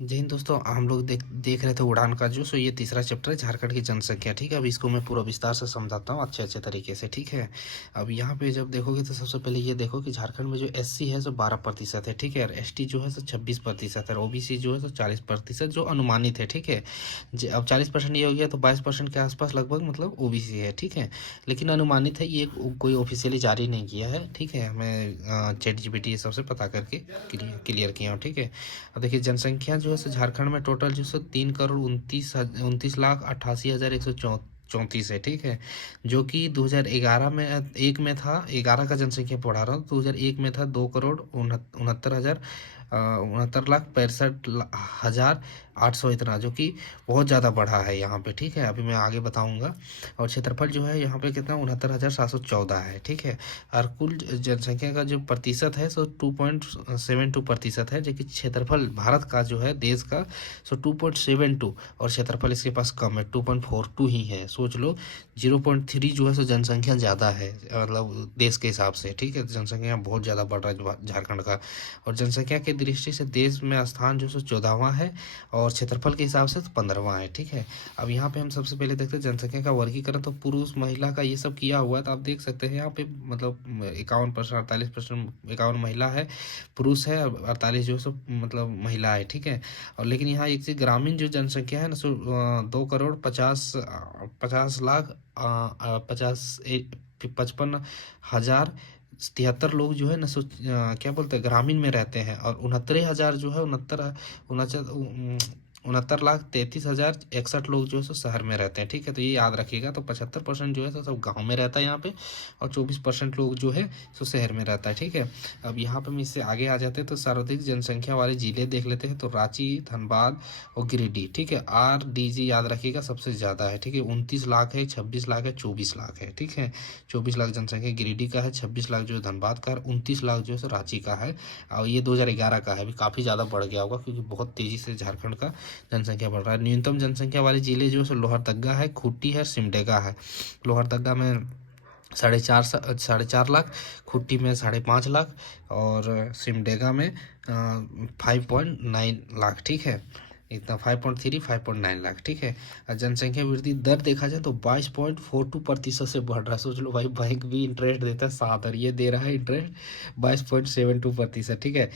जय हिंद दोस्तों, हम लोग देख रहे थे उड़ान का जो सो ये तीसरा चैप्टर है झारखंड की जनसंख्या। ठीक है, अब इसको मैं पूरा विस्तार से समझाता हूँ अच्छे अच्छे तरीके से। ठीक है, अब यहाँ पे जब देखोगे तो सबसे पहले ये देखो कि झारखंड में जो एससी है सो 12% है। ठीक है, और एसटी जो है सो 26% है, और ओबीसी जो है सो 40% जो अनुमानित है। ठीक है, अब 40% ये हो गया तो 22% के आसपास लगभग मतलब ओबीसी है। ठीक है, लेकिन अनुमानित है, ये कोई ऑफिशियली जारी नहीं किया है। ठीक है, मैं चैट जीपीटी ये सबसे पता करके क्लियर किया हूँ। ठीक है, अब देखिए जनसंख्या जो है सो झारखंड में टोटल जो है 3,29,88,134 है। ठीक है, जो कि 2011 में एक में था, 11 का जनसंख्या पढ़ा रहा हूँ, 2001 में था 2,69,65,800 इतना, जो कि बहुत ज़्यादा बढ़ा है यहाँ पे। ठीक है, अभी मैं आगे बताऊँगा। और क्षेत्रफल जो है यहाँ पे कितना 69,714 है। ठीक है, और कुल जनसंख्या का जो प्रतिशत है सो 2.72% है, जो कि क्षेत्रफल भारत का जो है देश का सो 2.72, और क्षेत्रफल इसके पास कम है 2.42 ही है। सोच लो 0.3 जो है सो जनसंख्या ज़्यादा है मतलब देश के हिसाब से। ठीक है, जनसंख्या बहुत ज़्यादा बढ़ रहा है झारखंड का, और जनसंख्या की दृष्टि से देश में स्थान जो है 14वां है, और क्षेत्रफल के हिसाब से तो 15वां है। ठीक है, अब यहाँ पे हम सबसे पहले देखते हैं जनसंख्या का वर्गीकरण। तो पुरुष महिला का ये सब किया हुआ है, तो आप देख सकते हैं यहाँ पे मतलब 51%, 48%, 51 महिला है, पुरुष है, 48 जो है सो मतलब महिला है। ठीक है, और लेकिन यहाँ एक चीज ग्रामीण जो जनसंख्या है ना सो 2,50,50,00,000 55,073 लोग जो है ना सो क्या बोलते हैं ग्रामीण में रहते हैं, और 69,000 जो है 69,33,61 लोग जो है सो शहर में रहते हैं। ठीक है, तो ये याद रखिएगा। तो 75% जो है सो सब गांव में रहता है यहाँ पे, और 24% लोग जो है सो शहर में रहता है। ठीक है, अब यहाँ पे हम इससे आगे आ जाते हैं तो सर्वाधिक जनसंख्या वाले जिले देख लेते हैं। तो रांची, धनबाद और गिरिडीह। ठीक है, RDG याद रखिएगा सबसे ज़्यादा है। ठीक है, 29 लाख है, 26 लाख है, 24 लाख है। ठीक है, 24 लाख जनसंख्या गिरिडीह का है, 26 लाख जो है धनबाद का है, 29 लाख जो है सो रांची का है। और ये 2011 का है, अभी काफ़ी ज़्यादा बढ़ गया होगा क्योंकि बहुत तेज़ी से झारखंड का जनसंख्या बढ़ रहा है। न्यूनतम जनसंख्या वाले जिले जो है सो लोहरदग्गा है, खूंटी है, सिमडेगा है। लोहरदग्गा में 4.5 लाख, खूंटी में 5.5 लाख, और सिमडेगा में 5.9 लाख। ठीक है, इतना 5.3, 5.9 लाख। ठीक है, और जनसंख्या वृद्धि दर देखा जाए तो 22.42% से बढ़ रहा है। सोच लो भाई, बैंक भी इंटरेस्ट देता है 7, और ये दे रहा है इंटरेस्ट 22.72%। ठीक है,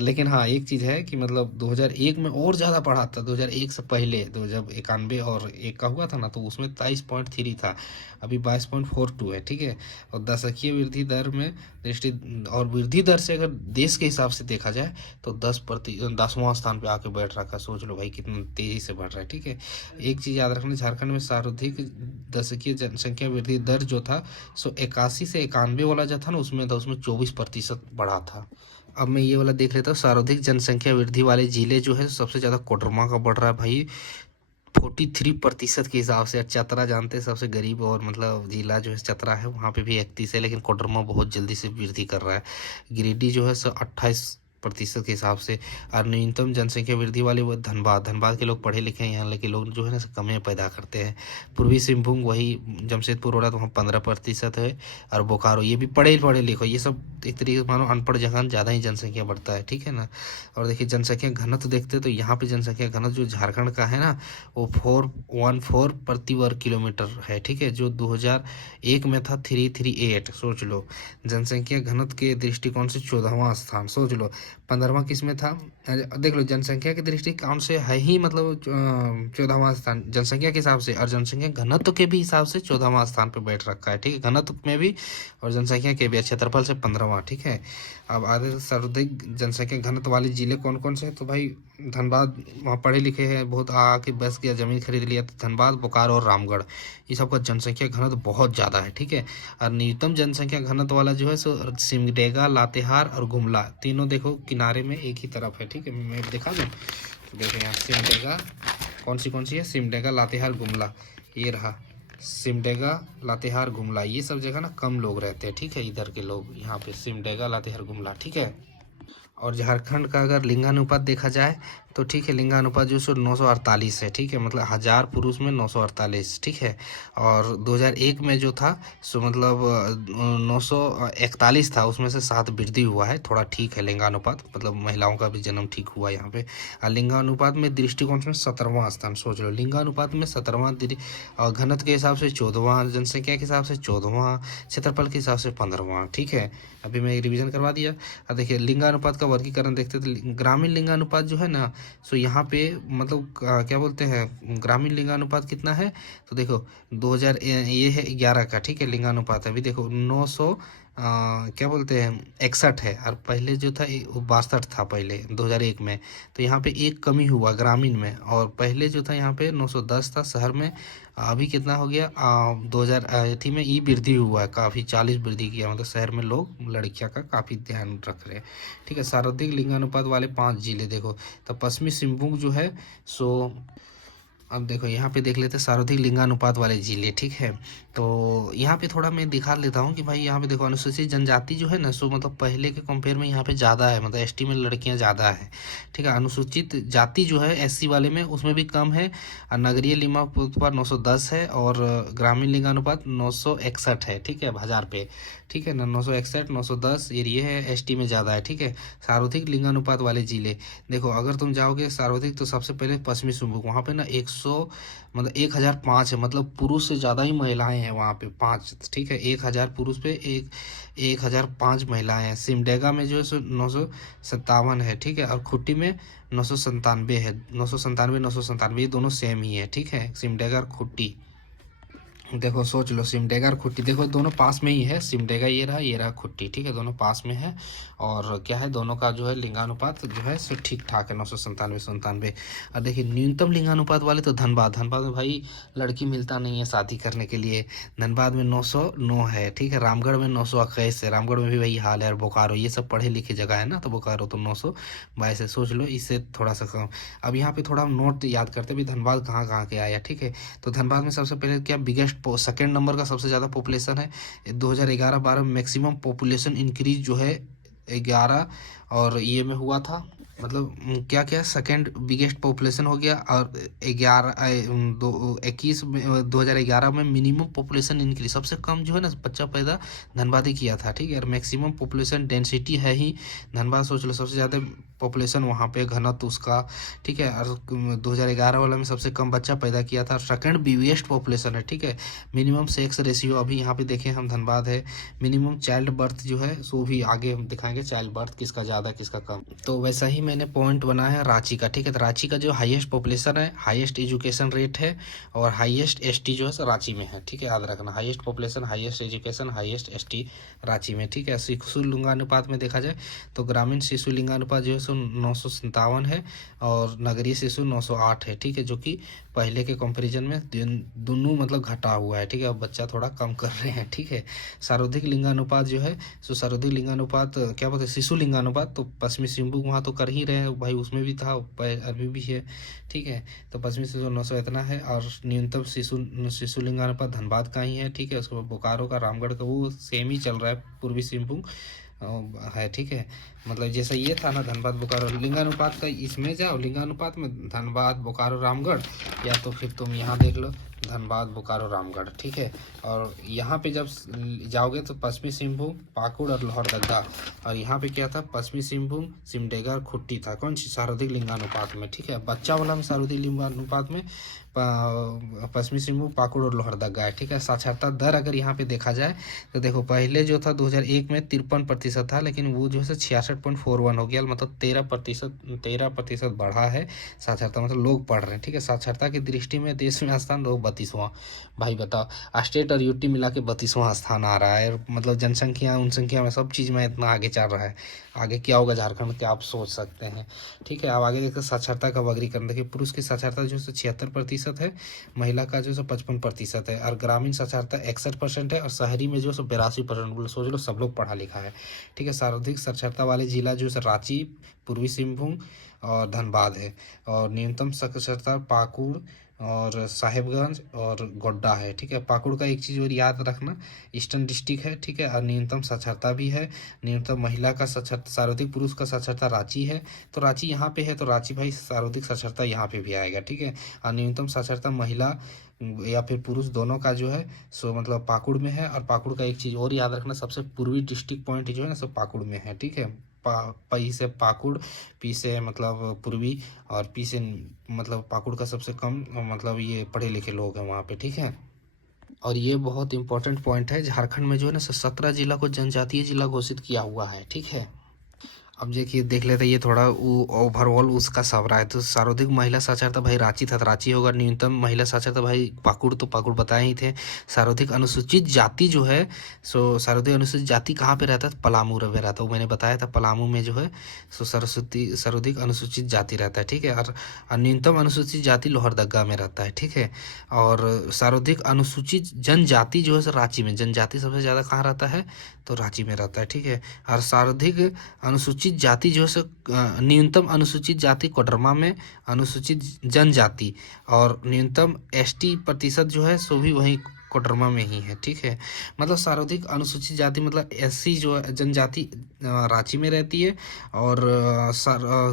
लेकिन हाँ एक चीज़ है कि मतलब 2001 में और ज़्यादा बढ़ा था। 2001 से पहले, तो जब 91 और 1 का हुआ था ना, तो उसमें 23.3 था, अभी 22.42 है। ठीक है, और दशकीय वृद्धि दर में दृष्टि, और वृद्धि दर से अगर देश के हिसाब से देखा जाए तो 10वां स्थान पे आके बैठ रखा। सोच लो भाई कितना तेजी से बढ़ रहा है। ठीक है, एक चीज़ याद रखना, झारखंड में सर्वाधिक दशकीय जनसंख्या वृद्धि दर जो था सो 81 से 91 वाला जो था ना, उसमें था, उसमें 24% बढ़ा था। अब मैं ये वाला देख लेता हूँ, सर्वाधिक जनसंख्या वृद्धि वाले जिले जो है सबसे ज़्यादा कोडरमा का बढ़ रहा है भाई, 43% के हिसाब से। चतरा जानते हैं सबसे गरीब और मतलब जिला जो है चतरा है, वहाँ पे भी 31 है, लेकिन कोडरमा बहुत जल्दी से वृद्धि कर रहा है। गिरिडीह जो है सो 28% के हिसाब से। और न्यूनतम जनसंख्या वृद्धि वाले वो धनबाद के लोग पढ़े लिखे हैं, यहाँ के लोग जो है ना कमें पैदा करते हैं। पूर्वी सिंहभूम वही जमशेदपुर हो रहा है, तो वहाँ 15% है। और बोकारो, ये भी पढ़े लिखो, ये सब एक तरीके से मानो अनपढ़ जगह ज़्यादा ही जनसंख्या बढ़ता है। ठीक है ना, और देखिए जनसंख्या घनत्व देखते हैं तो यहाँ पे जनसंख्या घनत्व जो झारखंड का है ना, वो 414 प्रति वर्ग किलोमीटर है। ठीक है, जो 2001 में था 338। सोच लो, जनसंख्या घनत्व के दृष्टिकोण से 14वां स्थान। सोच लो 15वां किस में था, देख लो जनसंख्या के दृष्टिकोण से है ही मतलब 14वां स्थान जनसंख्या के हिसाब से, और जनसंख्या घनत्व के भी हिसाब से 14वां स्थान पे बैठ रखा है। ठीक है, घनत्व में भी और जनसंख्या के भी, क्षेत्रफल से 15वां। ठीक है, अब आगे सर्वाधिक जनसंख्या घनत्व वाले जिले कौन कौन से हैं, तो भाई धनबाद, वहाँ पढ़े लिखे हैं बहुत, आके बस गया ज़मीन खरीद लिया। तो धनबाद, बोकारो और रामगढ़, ये सबका जनसंख्या घनत्व बहुत ज़्यादा है। ठीक है, और न्यूनतम जनसंख्या घनत्व वाला जो है सो सिमडेगा, लातेहार और गुमला, तीनों देखो किनारे में एक ही तरफ है। ठीक है, मैप दिखा दूँ तो देखो यहाँ सिमडेगा कौन सी है, सिमडेगा, लातेहार, गुमला, ये रहा सिमडेगा, लातेहार, गुमला, ये सब जगह ना कम लोग रहते हैं। ठीक है, इधर के लोग यहाँ पे सिमडेगा, लातेहार, गुमला। ठीक है, और झारखंड का अगर लिंगानुपात देखा जाए तो ठीक है, लिंगानुपात जो है 948 है, ठीक है, मतलब 1000 पुरुष में 948, ठीक है। और 2001 में जो था सो मतलब 941 था, उसमें से 7 वृद्धि हुआ है, थोड़ा ठीक है लिंगानुपात, मतलब महिलाओं का भी जन्म ठीक हुआ यहाँ पे। और लिंगानुपात में दृष्टिकोण में 17वां स्थान, सोच लो, लिंगानुपात में 17वां, और घनत्व के हिसाब से 14वां, जनसंख्या के हिसाब से 14वां, क्षेत्रफल के हिसाब से 15वां, ठीक है। अभी मैं रिवीजन करवा दिया। अब देखिए लिंगानुपात का वर्गीकरण देखते तो ग्रामीण लिंगानुपात जो है ना, सो यहाँ पे मतलब क्या बोलते हैं, ग्रामीण लिंगानुपात कितना है, तो देखो 2000 ये है 11 का, ठीक है, लिंगानुपात अभी देखो 900 क्या बोलते हैं 61 है, और पहले जो था 62 था पहले 2001 में। तो यहाँ पे एक कमी हुआ ग्रामीण में, और पहले जो था यहाँ पे 910 था शहर में, अभी कितना हो गया 2000 थी में ई वृद्धि हुआ है, काफ़ी 40 वृद्धि किया, मतलब शहर में लोग लड़कियां का काफ़ी ध्यान रख रहे हैं, ठीक है। सर्वाधिक लिंगानुपात वाले 5 जिले देखो, तो पश्चिमी सिंहभूम जो है सो, अब देखो यहाँ पे देख लेते हैं सर्वाधिक लिंगानुपात वाले जिले, ठीक है। तो यहाँ पे थोड़ा मैं दिखा लेता हूँ कि भाई यहाँ पे देखो अनुसूचित जनजाति जो है ना, सो मतलब पहले के कंपेयर में यहाँ पे ज़्यादा है, मतलब एसटी में लड़कियाँ ज़्यादा है, ठीक है। अनुसूचित जाति जो है एससी वाले में, उसमें भी कम है, और नगरीय लिंगानुपात 910 है, और ग्रामीण लिंगानुपात 961 है, ठीक है, 1000 पे, ठीक है ना, 961 910 ये है, एसटी में ज़्यादा है, ठीक है। सर्वाधिक लिंगानुपात वाले जिले देखो, अगर तुम जाओगे सर्वाधिक तो सबसे पहले पश्चिमी सिंहभूम, वहाँ पे ना मतलब 1005 है, मतलब पुरुष से ज़्यादा ही महिलाएं हैं वहाँ पे 5, ठीक है, 1000 पुरुष पे 1005 महिलाएं हैं। सिमडेगा में जो है सो 957 है, ठीक है, और खुट्टी में 997 है, 997 ये दोनों सेम ही है, ठीक है, सिमडेगा और खुट्टी। देखो सोच लो, सिमडेगा और खुट्टी देखो दोनों पास में ही है, सिमडेगा ये रहा खुट्टी, ठीक है, दोनों पास में है। और क्या है, दोनों का जो है लिंगानुपात जो है सो ठीक ठाक है, 997 और देखिए न्यूनतम लिंगानुपात वाले तो धनबाद में भाई लड़की मिलता नहीं है शादी करने के लिए, धनबाद में 909 है, ठीक है, रामगढ़ में 921 है, रामगढ़ में भी वही हाल है, और बोकारो, ये सब पढ़े लिखे जगह है ना, तो बोकारो तो 922 है, सोच लो इससे थोड़ा सा कम। अब यहाँ पे थोड़ा नोट याद करते भी धनबाद कहाँ कहाँ के आया, ठीक है। तो धनबाद में सबसे पहले क्या बिगेस्ट सेकेंड नंबर का सबसे ज़्यादा पॉपुलेशन है, 2011-12 मैक्सिमम पॉपुलेशन इंक्रीज जो है 11 और ये में हुआ था, मतलब क्या क्या सेकेंड बिगेस्ट पॉपुलेशन हो गया, और 2011 में मिनिमम पॉपुलेशन इंक्रीज, सबसे कम जो है ना बच्चा पैदा धनबाद ही किया था, ठीक है, और मैक्सिमम पॉपुलेशन डेंसिटी है ही धनबाद, सोच लो सबसे ज़्यादा पॉपुलेशन वहाँ पे, घनत्व उसका, ठीक है, और 2011 वाला में सबसे कम बच्चा पैदा किया था, सेकंड बिगेस्ट पॉपुलेशन है, ठीक है। मिनिमम सेक्स रेशियो अभी यहाँ पे देखें हम धनबाद है, मिनिमम चाइल्ड बर्थ जो है सो भी आगे हम दिखाएंगे चाइल्ड बर्थ किसका ज़्यादा किसका कम। तो वैसा ही मैंने पॉइंट बना है रांची का, ठीक है, तो रांची का जो हाईएस्ट पॉपुलेशन है, हाईएस्ट एजुकेशन रेट है, और हाईएस्ट एसटी जो है सो रांची में है, ठीक है, याद रखना, highest population, highest education, highest ST Ranchi में, ठीक है। शिशु लिंगानुपात में देखा जाए तो ग्रामीण शिशु लिंगानुपात जो है सो 957 है, और नगरीय शिशु 908 है, ठीक है, जो कि पहले के कंपैरिजन में दोनों मतलब घटा हुआ है, ठीक है, अब बच्चा थोड़ा कम कर रहे हैं, ठीक है। सर्वाधिक लिंगानुपात जो है सो सर्वाधिक लिंगानुपात क्या बोलते हैं, शिशु लिंगानुपात, तो पश्चिमी सिंहभूम वहाँ तो कर ही रहे हैं भाई, उसमें भी था अभी भी है, ठीक है। तो पश्चिमी शिशु 900 इतना है, और न्यूनतम शिशु लिंगानुपात धनबाद का ही है, ठीक है, उसके बाद बोकारो का, रामगढ़ का वो सेम ही चल रहा है, पूर्वी सिंहभूम है, ठीक है। मतलब जैसा ये था ना धनबाद बोकारो, लिंगानुपात का इसमें जाओ लिंगानुपात में धनबाद बोकारो रामगढ़, या तो फिर तुम यहाँ देख लो धनबाद बोकारो रामगढ़, ठीक है। और यहाँ पे जब जाओगे तो पश्चिमी सिंहभूम पाकुड़ और लोहरदगा, और यहाँ पे क्या था पश्चिमी सिंहभूम सिमडेगा और खुट्टी था, कौन सी सर्वाधिक लिंगानुपात में, ठीक है। बच्चा वाला में सर्वाधिक लिंगानुपात में पश्चिमी सिंहभूम पाकुड़ और लोहरदगा है, ठीक है। साक्षरता दर अगर यहाँ पे देखा जाए तो देखो पहले जो था 2001 में 53% था, लेकिन वो जो है 66.41 हो गया, मतलब 13% बढ़ा है साक्षरता, मतलब लोग पढ़ रहे हैं, ठीक है। साक्षरता की दृष्टि में देश में स्थान 32वां, भाई बताओ स्टेट और यूटी मिला के 32वां स्थान आ रहा है, मतलब जनसंख्या जनसंख्या में सब चीज़ में इतना आगे चल रहा है। आगे क्या होगा झारखंड क्या आप सोच सकते हैं, ठीक है। अब आगे देखते साक्षरता का वर्गीकरण देखिए, पुरुष की साक्षरता जो है 76% है, महिला का जो है 55% है, और ग्रामीण साक्षरता 61% है, और शहरी में जो है 82%, सोच लो सब लोग पढ़ा लिखा है, ठीक है। सर्वाधिक साक्षरता वाले जिला जो है रांची, पूर्वी सिंहभूम और धनबाद है। और न्यूनतम साक्षरता पाकुड़ और साहिबगंज और गोड्डा है, ठीक है। पाकुड़ का एक चीज़ और याद रखना, ईस्टर्न डिस्ट्रिक्ट है, ठीक है। और न्यूनतम साक्षरता भी है, न्यूनतम महिला का साक्षरता, सर्वाधिक पुरुष का साक्षरता रांची है, तो रांची यहाँ पे है, तो रांची भाई सर्वाधिक साक्षरता यहाँ पे भी आएगा, ठीक है। और न्यूनतम साक्षरता महिला या फिर पुरुष दोनों का जो है सो मतलब पाकुड़ में है। और पाकुड़ का एक चीज़ और याद रखना, सबसे पूर्वी डिस्ट्रिक्ट पॉइंट जो है ना, सब पाकुड़ में है, ठीक है। पई से पाकुड़, पी से मतलब पूर्वी, और पी से मतलब पाकुड़ का सबसे कम मतलब ये पढ़े लिखे लोग हैं वहाँ पे, ठीक है। और ये बहुत इंपॉर्टेंट पॉइंट है, झारखंड में जो है ना 17 जिला को जनजातीय जिला घोषित किया हुआ है, ठीक है। अब देखिए देख लेते हैं, ये थोड़ा ओवरऑल उसका सब रहा है। तो सर्वाधिक महिला साक्षरता भाई रांची था, तो रांची होगा। न्यूनतम महिला साक्षरता भाई पाकुड़, तो पाकुड़ बताए ही थे। सर्वाधिक अनुसूचित जाति जो है, सो सर्वाधिक अनुसूचित जाति कहाँ पे रहता है, पलामू में रहता है, वो मैंने बताया था। पलामू में जो है सो सर्वाधिक अनुसूचित जाति रहता है, ठीक है। और न्यूनतम अनुसूचित जाति लोहरदगा में रहता है, ठीक है। और सर्वाधिक अनुसूचित जनजाति जो है सो रांची में, जनजाति सबसे ज़्यादा कहाँ रहता है, तो रांची में रहता है, ठीक है। और सर्वाधिक अनुसूचित जाति जो है न्यूनतम अनुसूचित जाति कोडरमा में, अनुसूचित जनजाति और न्यूनतम एसटी प्रतिशत जो है सो भी वहीं कोडरमा में ही है, ठीक है। मतलब सर्वाधिक अनुसूचित जाति मतलब एससी जो है जनजाति रांची में रहती है। और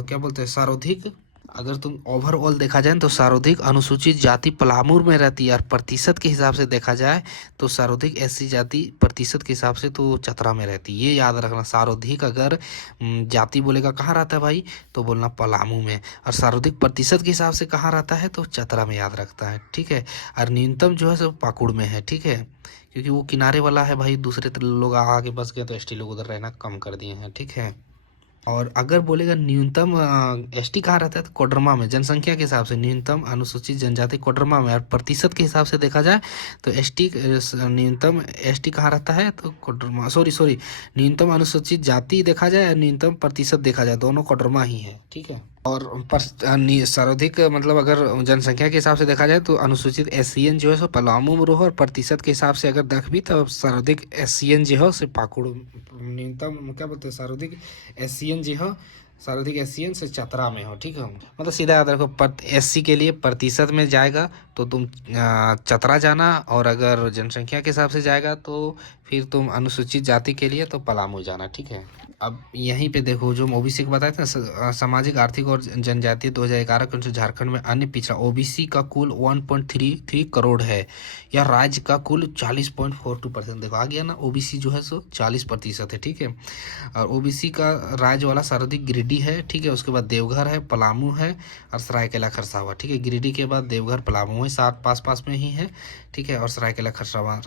क्या बोलते हैं, सर्वाधिक, अगर तुम ओवरऑल देखा जाए तो सर्वाधिक अनुसूचित जाति पलामू में रहती है। और प्रतिशत के हिसाब से देखा जाए तो सर्वाधिक एससी जाति प्रतिशत के हिसाब से तो चतरा में रहती है, ये याद रखना। सर्वाधिक अगर जाति बोलेगा कहाँ रहता है भाई, तो बोलना पलामू में। और सर्वाधिक प्रतिशत के हिसाब से कहाँ रहता है, तो चतरा में याद रखता है, ठीक है। और न्यूनतम जो है सो पाकुड़ में है, ठीक है, क्योंकि वो किनारे वाला है भाई, दूसरे लोग आगे बस गए तो एसटी लोग उधर रहना कम कर दिए हैं, ठीक है। और अगर बोलेगा न्यूनतम एसटी कहाँ रहता है, तो कोडरमा में। जनसंख्या के हिसाब से न्यूनतम अनुसूचित जनजाति कोडरमा में। और प्रतिशत के हिसाब से देखा जाए तो एसटी न्यूनतम एसटी कहाँ रहता है, तो कोडरमा, सॉरी न्यूनतम अनुसूचित जाति देखा जाए और न्यूनतम प्रतिशत देखा जाए, दोनों कोडरमा ही है, ठीक है। और सर्वाधिक मतलब अगर जनसंख्या के हिसाब से देखा जाए तो अनुसूचित एससीएन जो है सो पलामू में रहो। और प्रतिशत के हिसाब से अगर देख भी तो सर्वाधिक एससीएन जो है सो पाकुड़, न्यूनतम क्या बोलते हैं, सर्वाधिक एससीएन जो हो, सर्वाधिक एससीएन से चतरा में हो, ठीक है। मतलब सीधा याद रखो, एससी के लिए प्रतिशत में जाएगा तो तुम चतरा जाना, और अगर जनसंख्या के हिसाब से जाएगा तो फिर तुम अनुसूचित जाति के लिए तो पलामू जाना, ठीक है। अब यहीं पे देखो, जो ओबीसी का बताया था सामाजिक आर्थिक और जनजातीय 2011 के अनुसार झारखंड में अन्य पिछड़ा ओबीसी का कुल 1.33 करोड़ है, या राज्य का कुल 40.42%। देखो आ गया ना, ओबीसी जो है सो 40% है, ठीक है। और ओबीसी का राज्य वाला सर्वाधिक गिरिडीह है, ठीक है। उसके बाद देवघर है, पलामू है और सरायकेला खरसावां, ठीक है। गिरिडीह के बाद देवघर पलामू है, साथ पास में ही है, ठीक है। और सरायकेला खरसावां।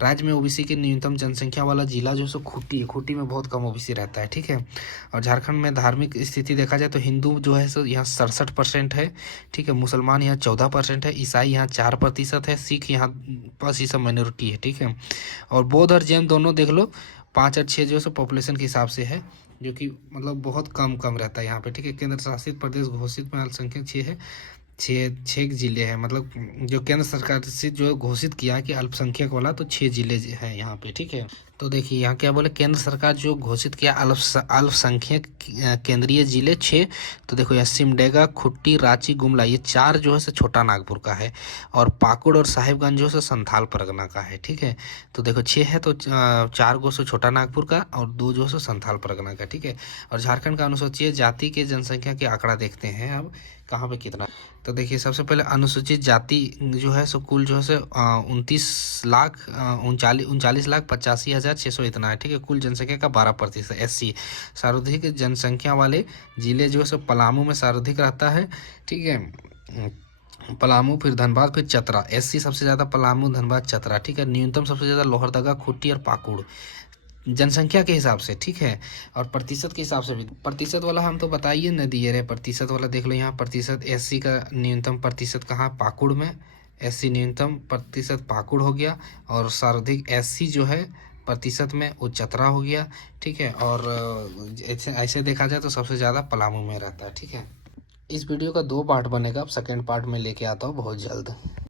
राज्य में ओबीसी की न्यूनतम जनसंख्या वाला जिला जो है सो खूंटी है, खूंटी में बहुत कम ओबीसी रहता है, ठीक है। और झारखंड में धार्मिक स्थिति देखा जाए तो हिंदू जो है सो यहाँ 67% है, ठीक है। मुसलमान यहाँ 14% है, ईसाई यहाँ 4% है, सिख यहाँ बस ये सब माइनॉरिटी है, ठीक है। और बौद्ध और जैन दोनों देख लो 5 और 6 जो है सो पॉपुलेशन के हिसाब से है, जो कि मतलब बहुत कम रहता है यहाँ पे, ठीक है। केंद्र शासित प्रदेश घोषित में अल्पसंख्यक 6 है, छः जिले हैं, मतलब जो केंद्र सरकार से जो घोषित किया है कि अल्पसंख्यक वाला, तो 6 जिले हैं यहाँ पे, ठीक है। तो देखिए यहाँ क्या बोले, केंद्र सरकार जो घोषित किया अल्पसंख्यक केंद्रीय जिले 6, तो देखो यहाँ सिमडेगा, खुट्टी, रांची, गुमला, ये 4 जो है सो छोटा नागपुर का है। और पाकुड़ और साहिबगंज जो है संथाल परगना का है, ठीक है। तो देखो 6 है तो 4 गो सो छोटा नागपुर का और 2 जो है सो संथाल परगना का, ठीक है। और झारखंड का अनुसूचित जाति के जनसंख्या के आंकड़ा देखते हैं अब कहाँ पे कितना। तो देखिए सबसे पहले अनुसूचित जाति जो है सो कुल जो है सो 39,39,85,600 इतना है, ठीक है। कुल जनसंख्या का 12% एससी। सर्वाधिक जनसंख्या वाले जिले जो है सो पलामू में सर्वाधिक रहता है, ठीक है। पलामू, फिर धनबाद, फिर चतरा। एससी सबसे ज़्यादा पलामू, धनबाद, चतरा, ठीक है। न्यूनतम सबसे ज़्यादा लोहरदगा, खूंटी और पाकुड़ जनसंख्या के हिसाब से, ठीक है। और प्रतिशत के हिसाब से भी, प्रतिशत वाला हम तो बताइए न दिए रहे, प्रतिशत वाला देख लो यहाँ। प्रतिशत एससी का न्यूनतम प्रतिशत कहाँ, पाकुड़ में। एससी न्यूनतम प्रतिशत पाकुड़ हो गया। और सर्वाधिक एससी जो है प्रतिशत में वो चतरा हो गया, ठीक है। और ऐसे देखा जाए तो सबसे ज़्यादा पलामू में रहता है, ठीक है। इस वीडियो का 2 पार्ट बनेगा, अब सेकेंड पार्ट में लेके आता हूँ बहुत जल्द।